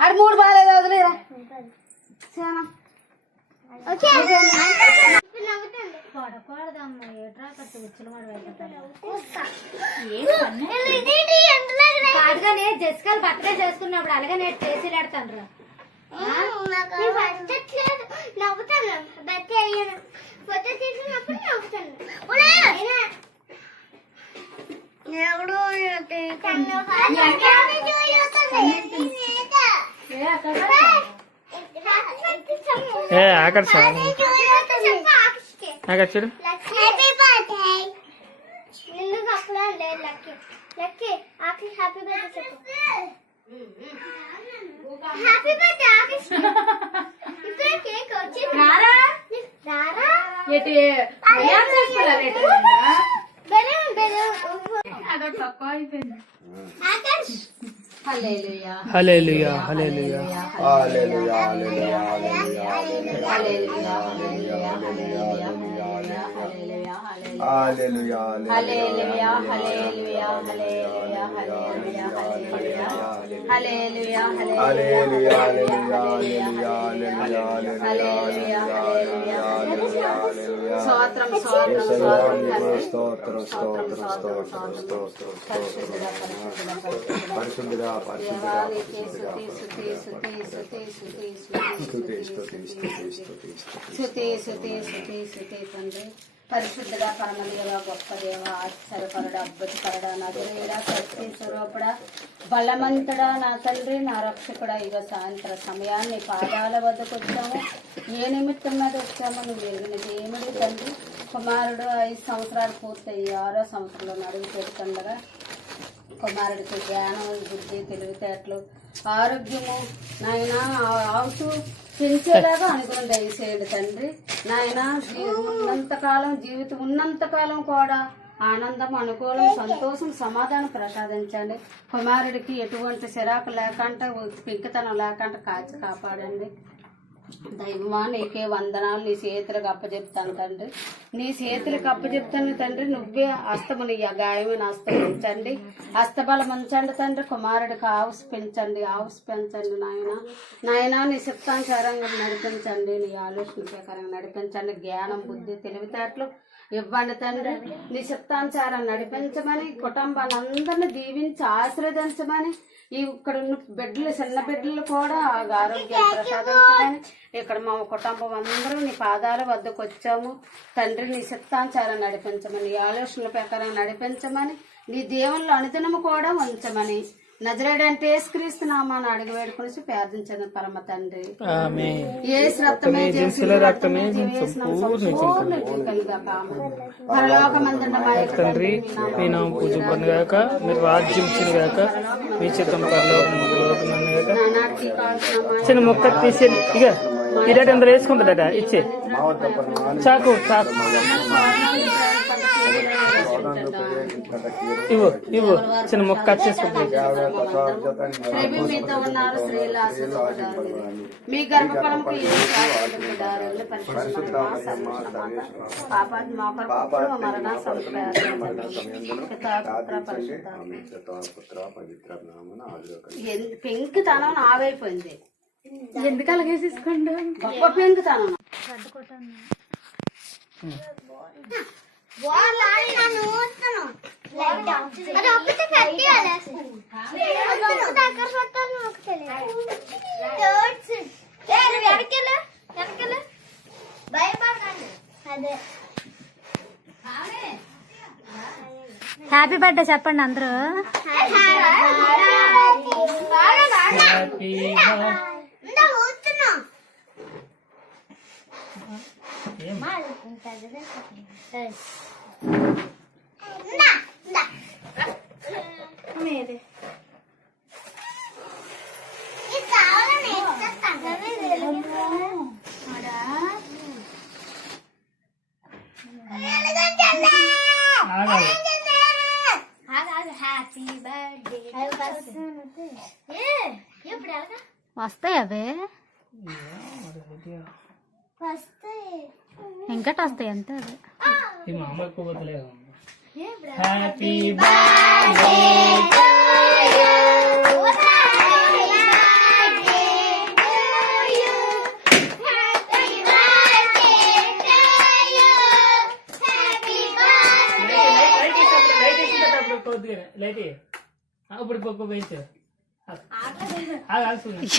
అది 3 బాగాలేదు వదిలేరా కాదుగానే జస్కాలు బర్త్డే చేసుకున్నప్పుడు అలాగే నేను చేసి పెడతాను నవ్వుతాను బర్త్డే అయ్యాను ఫోటో తీసినప్పుడు నవ్వుతాను నిన్ను అప్పుడు lucky lucky Aaki happy birthday happy birthday Aakish ఇక్కడ కేక్ వచ్చి రారా రారా ఏటి యామ్ చేసుకోవాలి ఏటి బెలూన్ బెలూన్ అదో తక్కువ అయిపోయింది ఆకాష్ హల్లెలూయా హల్లెలూయా హల్లెలూయా హల్లెలూయా హల్లెలూయా హల్లెలూయా హల్లెలూయా హల్లెలూయా హల్లెలూయా హల్లెలూయా హల్లెలూయా స్తోత్రం స్తోత్రం స్తోత్రం పరిశుద్ధుడా పరిశుద్ధుడా పరమదేవ గొప్ప దేవ ఆశ్చర్యపరుడా అద్భుతపరుడా నజరేయుడా శక్తి స్వరూపుడా బలమంతుడా నా తండ్రి నా రక్షకుడా ఇక సాయంత్ర సమయాన్ని పాదాల వద్దకు వచ్చాము ఏ నిమిత్తం మీద వచ్చామో నువ్వు ఎరిగిన దేవుడి తండ్రి కుమారుడు 5 సంవత్సరాలు పూర్తయి 6వ సంవత్సరంలో అడుగు పెడుతుండగా కుమారుడికి జ్ఞానం బుద్ధి తెలివితేటలు ఆరోగ్యము నాయన ఆవుతూ పెంచేలాగా అనుకుని దయచేయడు తండ్రి నాయన ఉన్నంతకాలం జీవితం ఉన్నంతకాలం కూడా ఆనందం అనుకూలం సంతోషం సమాధానం ప్రసాదించండి కుమారుడికి ఎటువంటి సిరాకు లేకుండా పెంకితనం లేకుండా కాచి కాపాడండి దైవమా నీకే వందనాలు నీ చేతులకు అప్పచెప్తాను తండ్రి నీ చేతులకు అప్పచెప్తాను తండ్రి నువ్వే హస్తముని గాయమైన హస్తం ఉంచండి హస్తబలం ఉంచండి తండ్రి కుమారుడికి ఆవుసు పెంచండి నాయన నీ చిత్తానుసారంగా నడిపించండి నీ ఆలోచన ప్రకారంగా నడిపించండి జ్ఞానం బుద్ధి తెలివితేటలు ఇవ్వండి తండ్రి నీ చిత్తానుసారం నడిపించమని కుటుంబాన్ని అందరినీ దీవించి ఆశీర్వదించమని ఇక్కడ ఉన్న బిడ్డలు చిన్న బిడ్డలు కూడా ఆరోగ్యం ప్రసాదించమని ఇక్కడ మా కుటుంబం అందరూ నీ పాదాల వద్దకు వచ్చాము తండ్రి నీ చిత్తానుసారం నడిపించమని నీ ఆలోచనల ప్రకారం నడిపించమని నీ దేవుళ్ళు అనుదినము కూడా ఉంచమని నజరేయుడంటే యేసుక్రీస్తు నామాన్ని అడిగి వేడుకొని ప్రార్థించను పరమ తండ్రి యేసు రక్తమే పరలోకమందున్న మా తండ్రి మీ నామం పూజింపబడును గాక మీరు రాజ్యం ఇచ్చిన గాక మీ చిత్తం పరలోకమందున గాక చిన్న మొక్క తీసి ఇక ఇదట అందరూ వేసుకుంటుందట ఇచ్చే చాకు చాకు ఇవ్వు ఇవ్వు చిన్న మొక్క కట్ చేసుకుంటుంది మీ గర్భఫలముకు పెంకుతనం ఆవైపోయింది ఎందుకు అలాగే తీసుకోండి గొప్ప పెంకుతనం హ్యాపీ బర్త్డే చెప్పండి అందరూ వస్తాయి అవే గట్టిగా ఇంకటి వస్తాయి అంతే అది. ఈ మా అమ్మ ఎక్కువ పోతలేదు. హ్యాపీ బర్త్డే లైట్ ఇప్పుడు పప్పు పెంచు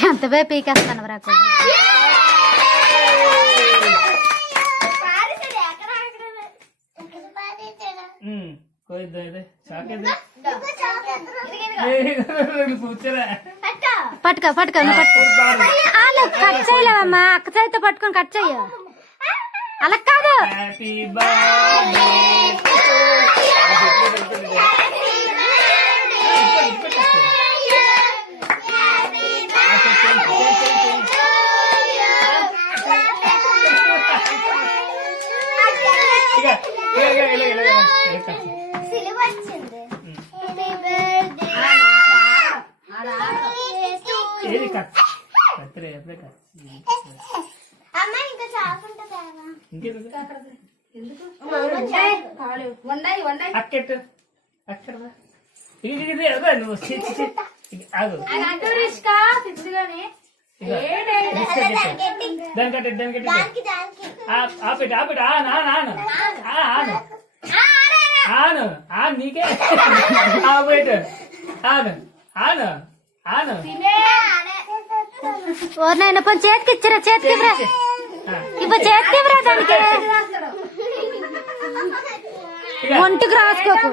ఎంత పోయి పీకేస్తాను రాకు. కూర్చోరా పట్టుకో పట్టుకో నువ్వు పట్టుకో. కట్ చేయలేవమ్మా, అక్క చేతితో పట్టుకొని కట్ చెయ్య. అలా కాదు. హ్యాపీ బర్త్డే అక్కెట్టు అక్కడ నువ్వు దాని కట్టి దాని కట్టి ఆపెట్టు ఆపెట్టు ఆను ఆను ఆను ఆను ఆను నీకే ఆపెట్టు ఆను ఆను ఆను ఓర్నైనా పోయి చేతికి ఇచ్చిరా, చేతికి ఇవ్వరా, ఇప్పుడు చేతికి ఇవ్వరా. దానికి ఒంటికి రాసుకోకు,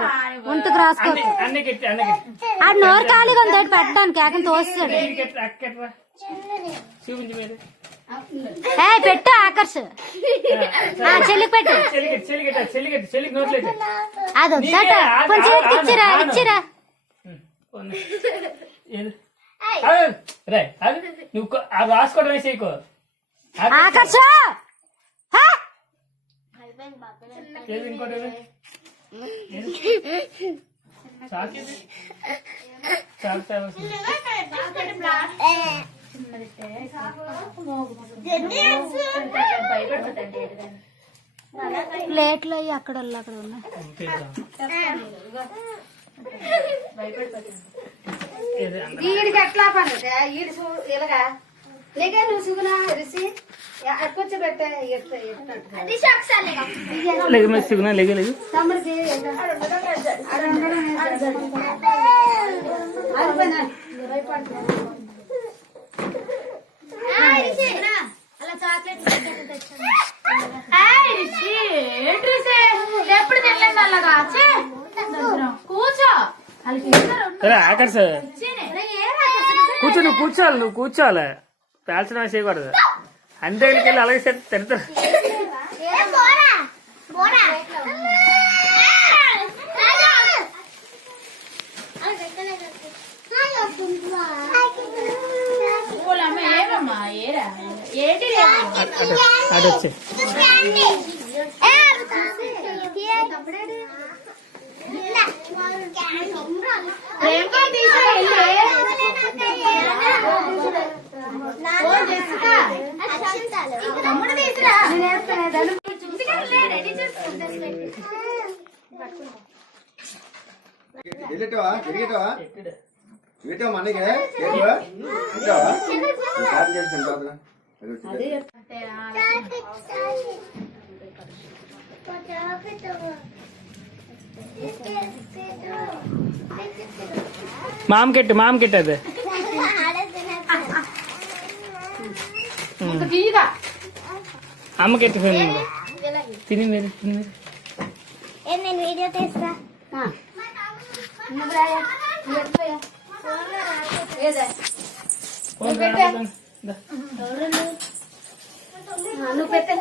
ఒంటికి రాసుకోకు. అన్ని కట్టి అన్ని కట్టి ఆ నోరు ఖాళీగా ఉంది పెట్టడానికి ఏకం తోస్తాడు. అక్కట్రా చూపించి మీరు ఏ పెట్టు ఆకర్ష్. చెల్లికి పెట్టు. చెల్లికట్టి చెల్లికట్టి చెల్లికట్టి చెల్లికి నోట్లేదు అది వద్దట. కొంచెం చేతికి ఇచ్చిరా, ఇచ్చిరా. రే అది నువ్వు అది రాసుకోవడమే చేయకో. ఆకర్ష ఇంకోటి ప్లేట్లు అయ్యి అక్కడ అక్కడ ఉన్నాయి. వీడికి ఎట్లా పండుగ ఈడు ఇలాగా లేక నువ్వు సుగునా రిసి కొంచెం పెట్టే సిగ్నల్ లేక లేదు తమ్ముడికి ఎప్పుడు తినలేదు అలాగా కూర్చో ఆకర్ష కూర్చో నువ్వు కూర్చోవాలి నువ్వు కూర్చోవాలి పేల్చడం చేయకూడదు. అంతే వెళ్ళి అలాగే తిడతారు. అది వచ్చి మనకి మామకెట్టు అది అమ్మకెట్టు తిని మీరు తిని మీరు నేను వీడియో తీస్తా. నువ్వు పెట్టే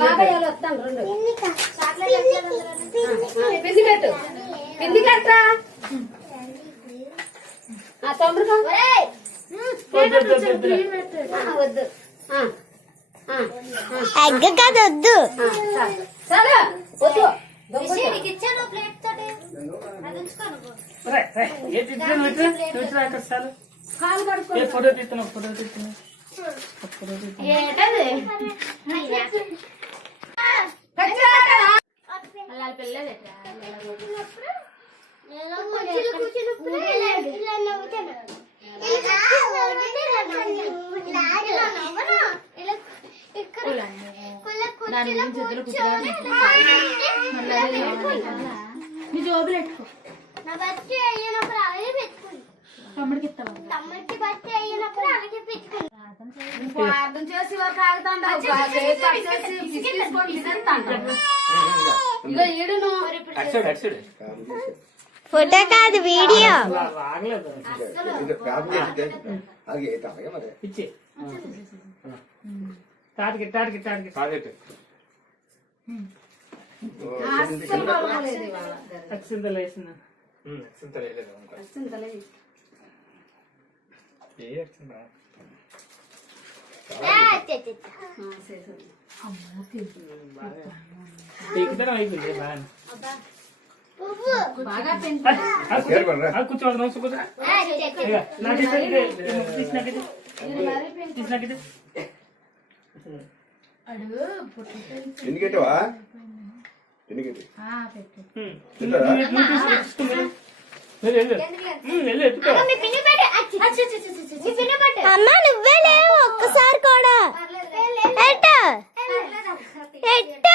బాబాయ్ వాళ్ళు వస్తాను రెండు పిండి పెట్టు పిండి కట్టా తొందరగా వద్దు, వద్దు, వద్దు, వద్దు. వద్దు ఎగ్గ కాదు వద్దు. సరే వద్దు రేయ్, రేయ్, ఏంటి ఇద్దరు నువ్వు ఇట్రా? నువ్వు ఇట్రా అక్కడ చాలు. కాలు కడుక్కో ఏ ఫోటో తీస్తున్నావు, ఫోటో తీస్తున్నావు, ఫోటో తీస్తున్నావు. ఏంటది అలా పిల్లలు దాని గురించి ఇద్దరు నీ జోబులు పెట్టుకో తమ్ముడికి ఇస్తావా ప్రార్థన చేసి ఇక ఈడును ఫోటో కాదు వీడియో. రాగలేదు ఇచ్చి తాటికి తాటికి తాటికి అక్షింతలు వేసిన అయిపోయింది బాగా కూర్చోవాలి నోసు కూర్చో తీసినాకైతే ఎందుకంటవా అమ్మ నువ్వే లేవు ఒక్కసారి కూడా. ఎట్టు ఎట్టు